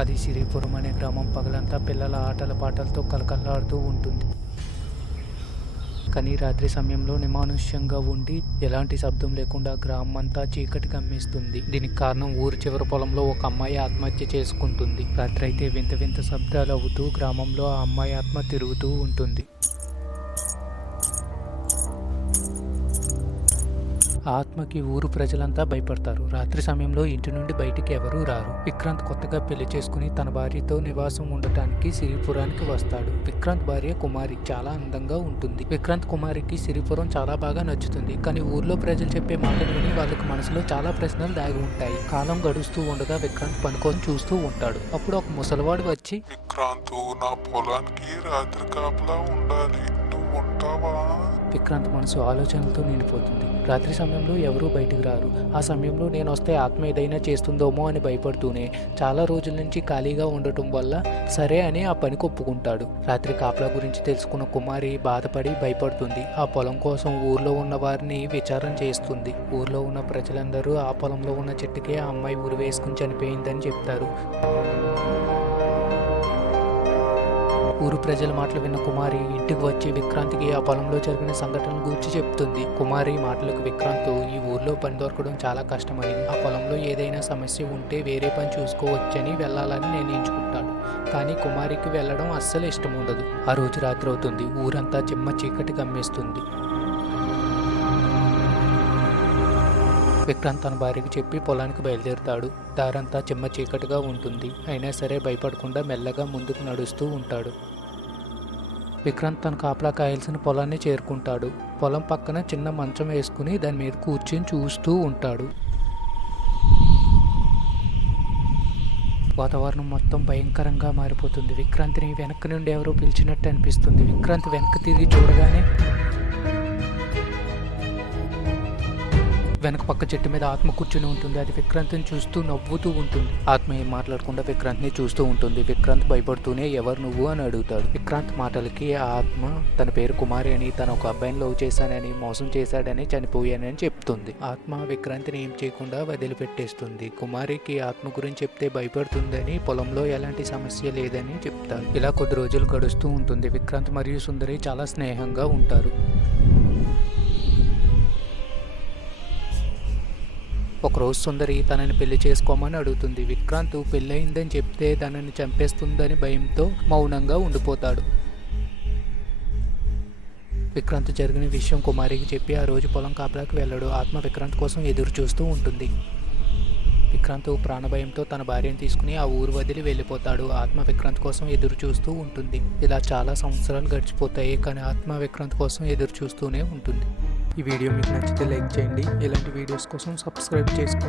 అది సిరిపురం అనే గ్రామం. పగలంతా పిల్లల ఆటల పాటలతో కలకల్లాడుతూ ఉంటుంది. కానీ రాత్రి సమయంలో నిమానుష్యంగా ఉండి ఎలాంటి శబ్దం లేకుండా గ్రామం అంతా చీకటి కమ్మేస్తుంది. దీనికి కారణం ఊరి చివరి పొలంలో ఒక అమ్మాయి ఆత్మహత్య చేసుకుంటుంది. రాత్రి అయితే వింత వింత శబ్దాలు అవుతూ గ్రామంలో ఆ అమ్మాయి ఆత్మ తిరుగుతూ ఉంటుంది. ఆ ఆత్మకి ఊరు ప్రజలంతా భయపడతారు. రాత్రి సమయంలో ఇంటి నుండి బయటికి ఎవరూ రారు. విక్రాంత్ కొత్తగా పెళ్లి చేసుకుని తన భార్యతో నివాసం ఉండటానికి సిరిపురానికి వస్తాడు. విక్రాంత్ భార్య కుమారి చాలా అందంగా ఉంటుంది. విక్రాంత్ కుమారికి సిరిపురం చాలా బాగా నచ్చుతుంది. కానీ ఊర్లో ప్రజలు చెప్పే మాటలు విని వాళ్ళకి మనసులో చాలా ప్రశ్నలు దాగి ఉంటాయి. కాలం గడుస్తూ ఉండగా విక్రాంత్ పనుకొని చూస్తూ ఉంటాడు. అప్పుడు ఒక ముసలివాడు వచ్చి, విక్రాంత్, నా పొలానికి రాత్రి కాపలా ఉండాలి, నువ్వు ఉంటావా? విక్రాంత్ మనసు ఆలోచనలతో నిండిపోతుంది. రాత్రి సమయంలో ఎవరూ బయటికి రారు. ఆ సమయంలో నేను వస్తే ఆత్మ ఏదైనా చేస్తుందోమో అని భయపడుతూనే చాలా రోజుల నుంచి ఖాళీగా ఉండటం వల్ల సరే అని ఆ పనికి ఒప్పుకుంటాడు. రాత్రి కాపలా గురించి తెలుసుకున్న కుమారి బాధపడి భయపడుతుంది. ఆ పొలం కోసం ఊర్లో ఉన్న వారిని విచారణ చేస్తుంది. ఊర్లో ఉన్న ప్రజలందరూ ఆ పొలంలో ఉన్న చెట్టుకే ఆ అమ్మాయి ఉరి వేసుకుని చనిపోయిందని చెప్తారు. ఊరు ప్రజల మాటలు విన్న కుమారి ఇంటికి వచ్చి విక్రాంత్కి ఆ పొలంలో జరిగిన సంఘటనల గురించి చెప్తుంది. కుమారి మాటలకు విక్రాంత్ ఈ ఊర్లో పని దొరకడం చాలా కష్టమని, ఆ పొలంలో ఏదైనా సమస్య ఉంటే వేరే పని చూసుకోవచ్చని వెళ్ళాలని నిర్ణయించుకుంటాడు. కానీ కుమారికి వెళ్ళడం అస్సలు ఇష్టం ఉండదు. ఆ రోజు రాత్రి అవుతుంది. ఊరంతా చిమ్మ చీకటి కమ్మేస్తుంది. విక్రాంత్ తన భార్యకి చెప్పి పొలానికి బయలుదేరుతాడు. దారంతా చిమ్మ చీకటిగా ఉంటుంది. అయినా సరే భయపడకుండా మెల్లగా ముందుకు నడుస్తూ ఉంటాడు. విక్రాంత్ తన కాపలా కాయాల్సిన పొలాన్ని చేరుకుంటాడు. పొలం పక్కన చిన్న మంచం వేసుకుని దాని మీద కూర్చొని చూస్తూ ఉంటాడు. వాతావరణం మొత్తం భయంకరంగా మారిపోతుంది. విక్రాంత్ని వెనక్కి నుండి ఎవరో పిలిచినట్టు అనిపిస్తుంది. విక్రాంత్ వెనక్కి తిరిగి చూడగానే వెనక పక్క చెట్టు మీద ఆత్మ కూర్చుని ఉంటుంది. అది విక్రాంత్ని చూస్తూ నవ్వుతూ ఉంటుంది. ఆత్మ ఏం మాట్లాడకుండా విక్రాంత్ని చూస్తూ ఉంటుంది. విక్రాంత్ భయపడుతూనే ఎవరు నువ్వు అని అడుగుతాడు. విక్రాంత్ మాటలకి ఆ ఆత్మ తన పేరు కుమారి అని, తన ఒక అబ్బాయిని లవ్ చేశానని, మోసం చేశాడని, చనిపోయానని చెప్తుంది. ఆత్మ విక్రాంత్ని ఏం చేయకుండా వదిలిపెట్టేస్తుంది. కుమారికి ఆత్మ గురించి చెప్తే భయపడుతుందని, పొలంలో ఎలాంటి సమస్య లేదని చెప్తారు. ఇలా కొద్ది రోజులు గడుస్తూ ఉంటుంది. విక్రాంత్ మరియు సుందరి చాలా స్నేహంగా ఉంటారు. ఒకరోజు సుందరి తనని పెళ్లి చేసుకోమని అడుగుతుంది. విక్రాంత్ పెళ్ళయిందని చెప్తే తనని చంపేస్తుందని భయంతో మౌనంగా ఉండిపోతాడు. విక్రాంత్ జరిగిన విషయం కుమారికి చెప్పి ఆ రోజు పొలం కాపలాకి వెళ్ళాడు. ఆత్మ విక్రాంత్ కోసం ఎదురు చూస్తూ ఉంటుంది. విక్రాంత్ ప్రాణభయంతో తన భార్యను తీసుకుని ఆ ఊరు వదిలి వెళ్ళిపోతాడు. ఆత్మ విక్రాంత్ కోసం ఎదురు చూస్తూ ఉంటుంది. ఇలా చాలా సంవత్సరాలు గడిచిపోతాయి. కానీ ఆత్మ విక్రాంత్ కోసం ఎదురు చూస్తూనే ఉంటుంది. ఈ వీడియో మీకు నచ్చితే లైక్ చేయండి. ఇలాంటి వీడియోస్ కోసం సబ్స్క్రైబ్ చేసుకోండి.